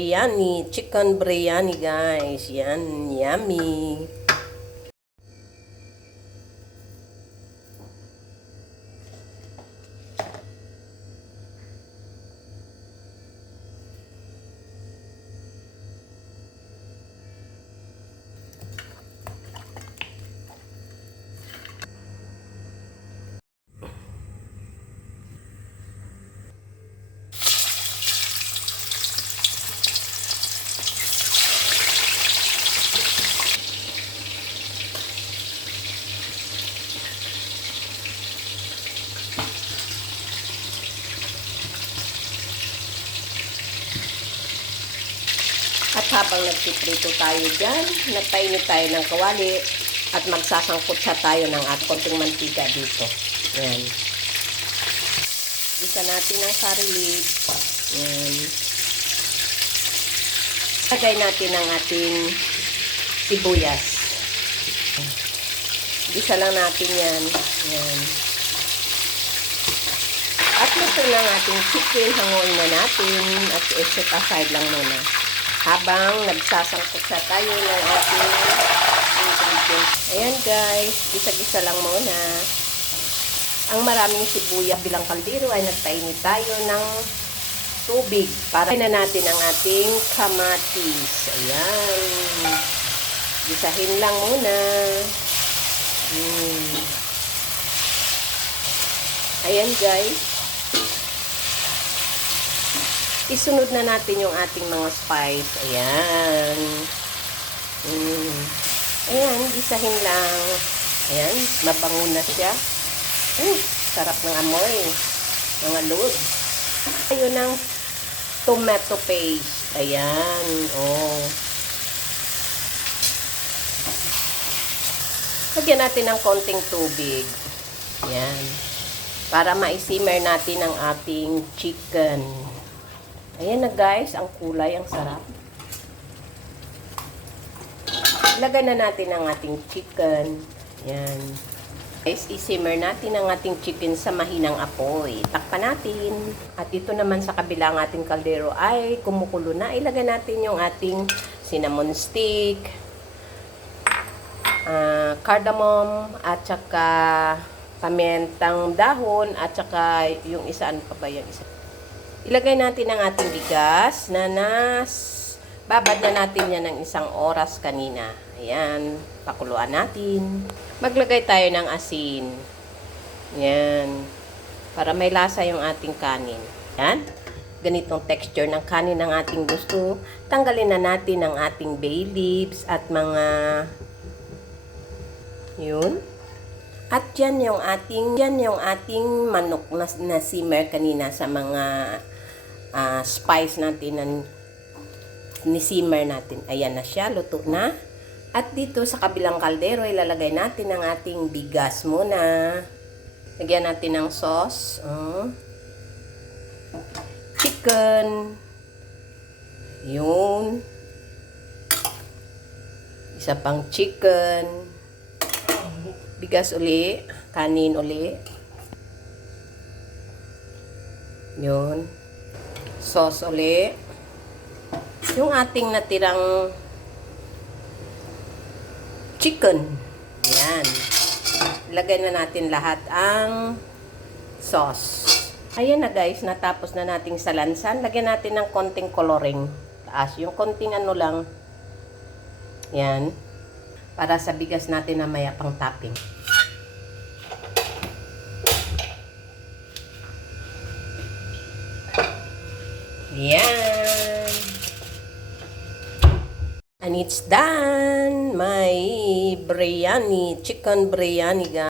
Biryani, chicken biryani guys. Yan, yummy. At habang nagpiprito tayo dyan, nagpainit tayo ng kawali at magsasangkot siya tayo ng konting mantika dito. Ayan. Gisa natin ang curry leaves. Ayan. Lagay natin ang ating sibuyas. Gisa lang natin yan. Ayan. At luto ng ating chicken, hanguin na natin at i-set aside lang muna. Habang nagsasangkot sa tayo ng ating ingredients. Ayan guys, gisa-gisa lang muna. Ang maraming sibuyas bilang kaldero ay nagpainit tayo ng tubig para na natin ang ating kamatis. Ayan. Gisahin lang muna. Ayan guys. Isunod na natin yung ating mga spice. Ayan. Ayan, gisahin lang. Ayan, mabango na siya. Sarap ng amoy. Mga load. Ayun ang tomato paste. Ayan. Oh. Lagyan natin ng konting tubig. Ayan. Para ma-simmer natin ang ating chicken. Ayan na guys, ang kulay, ang sarap. Ilagay na natin ang ating chicken. Ayan. Guys, isimmer natin ang ating chicken sa mahinang apoy. Takpan natin. At ito naman sa kabilang ating kaldero ay kumukulo na. Ilagay natin yung ating cinnamon stick, cardamom, at saka pamentang dahon, at saka yung isa, ano pa ba yung isa? Ilagay natin ang ating bigas na babad na natin yan ng 1 oras kanina. Ayan, pakuluan natin. Maglagay tayo ng asin. Ayan, para may lasa yung ating kanin. Ayan, ganitong texture ng kanin ng ating gusto. Tanggalin na natin ang ating bay leaves at mga yun. At yan yung ating manok na simmer kanina sa mga spice natin na ni-simmer natin. Ayan na siya, luto na. At dito sa kabilang kaldero, ilalagay natin ang ating bigas muna. Lagyan natin ng sauce. Chicken. Yun. Isa pang chicken. Bigas uli, kanin uli. Yun. Sauce uli. Yung ating natirang chicken. Yan. Lagay na natin lahat ang sauce. Ayan na guys, natapos na nating salansan. Lagyan natin ng konting coloring. Taas. Yung konting ano lang. Yan. Para sa bigas natin na maya pang topping. Yan. And it's done. My biryani, chicken biryani guys.